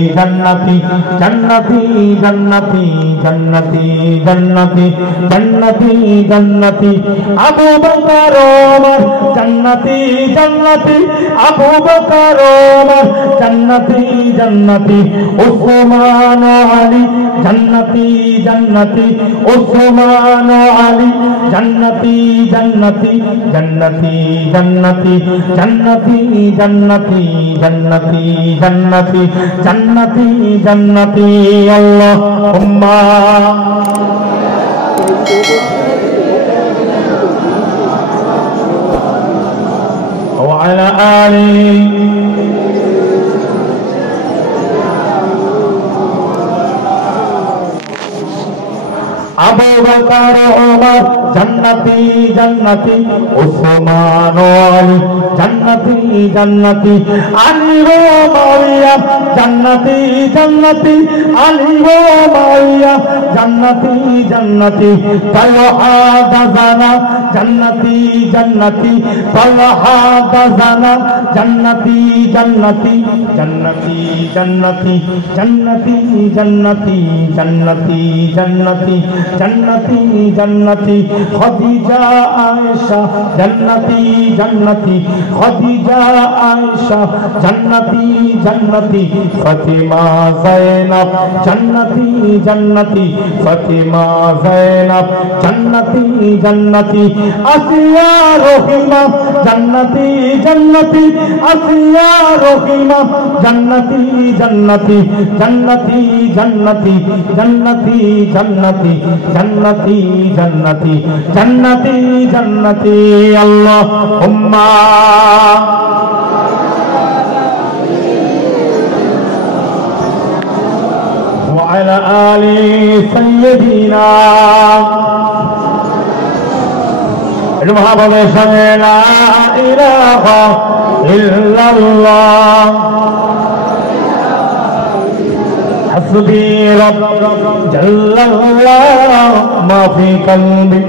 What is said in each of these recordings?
जन्नती जन्नती जन्नती जन्नती जन्नती जन्नती जन्नती अबू बकर उमर जन्नती जन्नती अबू बकर उमर जन्नती जन्नती उस्मान अली जन्नती जन्नती उस्मान अली जन्नती जन्नती जन्नती जन्नती जन्नती जन्नती जन्नती जन्नती जन्नती जन्नती अल्लाहुम्मा व अला आली अबू बकर उमर जन्नती जन्नती उस्मान अली जन्नती जन्नती अली व मुआविया जन्नती जन्नती अली व मुआविया जन्नती जन्नती तलहा दज़ना जन्नती जन्नती तलहा दज़ना जन्नती जन्नती जन्नती जन्नती जन्नती जन्नती जन्नती जन्नती जन्नती जन्नती खदीजा आयशा जन्नती जन्नती खदीजा आयशा जन्नती जन्नती फातिमा ज़ैनब जन्नती जन्नती फातिमा ज़ैनब जन्नती जन्नती आसिया रोहिमा जन्नती जन्नती आसिया रोहिमा जन्नती जन्नती जन्नती जन्नती जन्नती जन्नती जन्नती जन्नती जन्नती जन्नती अल्लाहुम्मा व अला आली सय्यिदिना महाबले संगे ला इलाहा इल्लल्लाह हस्बी रब जल्लल्लाह मा फी कल्बी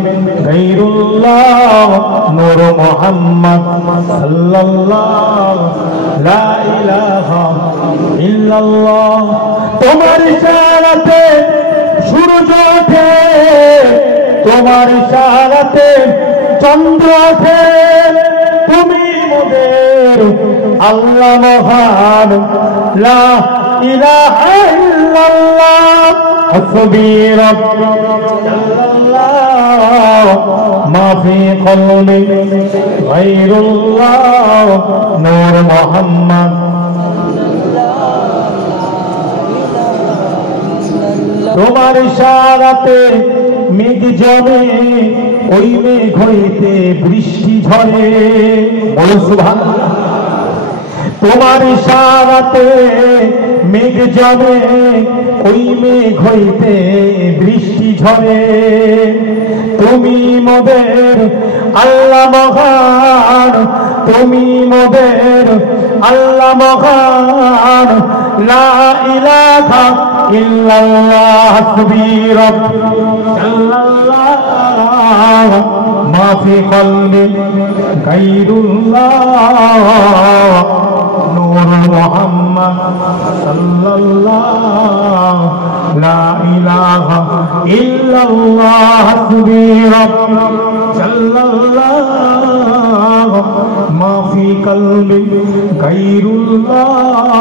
गैरुल्लाह नूर मुहम्मद सल्लल्लाह ला इलाहा इल्लल्लाह তোমার ইশারাতে সূর্য ওঠে তোমার ইশারাতে চন্দ্র ওঠে তুমি মোদের আল্লাহ মহান লা ইলাহা ইল্লাল্লাহ হাসবি রাব্বি জাল্লাল্লাহ মা ফি কলবি গায়রুল্লাহ নূর মুহাম্মদ তোমার ইশারাতে মেঘ জমে ওই মেঘ হইতে বৃষ্টি ঝরে বলো সুবহানাল্লাহ তোমার ইশারাতে মেঘ জমে ওই মেঘ হইতে বৃষ্টি ঝরে তুমি মোদের আল্লাহ মহান তুমি মোদের আল্লাহ মহান লা ইলাহা ইল্লাল্লাহ হাসবি রাব্বি জাল্লাল্লাহ মা ফি কলবি গায়রুল্লাহ নূর মুহাম্মদ সাল্লাল্লাহ লা ইলাহা ইল্লাল্লাহ হাসবি রাব্বি জাল্লাল্লাহ মা ফি কলবি গায়রুল্লাহ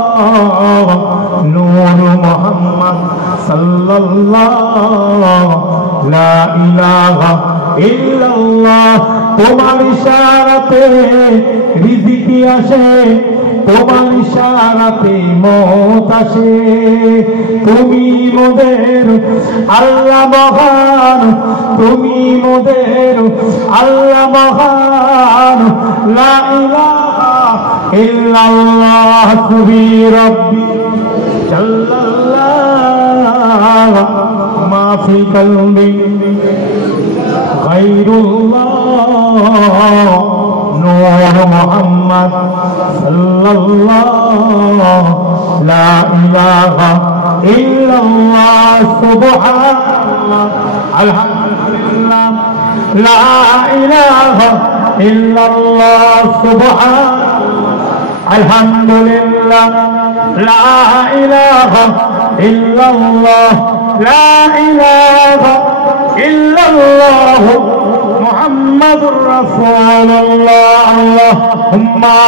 নূর মুহাম্মদ সাল্লাল্লাহ লা ইলাহা ইল্লাল্লাহ তোমার ইশারাতে রিজিকি আসে তোমার ইশারাতে মওত আসে তুমি মোদের আল্লাহ মহান তুমি মোদের আল্লাহ মহান লা ইলাহা ইল্লাল্লাহ হাসবি রাব্বি জাল্লাল্লাহ মা ফি কলবি গায়রুল্লাহ নূর মুহাম্মদ সাল্লাল্লাহ লা ইলাহা ইল্লাল্লাহ সুবহানাল্লাহ আলহামদুলিল্লাহ লা ইলাহা ইল্লাল্লাহ সুবহানাল্লাহ الحمد لله লা ইলাহা ইল্লাল্লাহ লা ইলাহা ইল্লাল্লাহ মুহাম্মাদুর রাসূলুল্লাহ আল্লাহুম্মা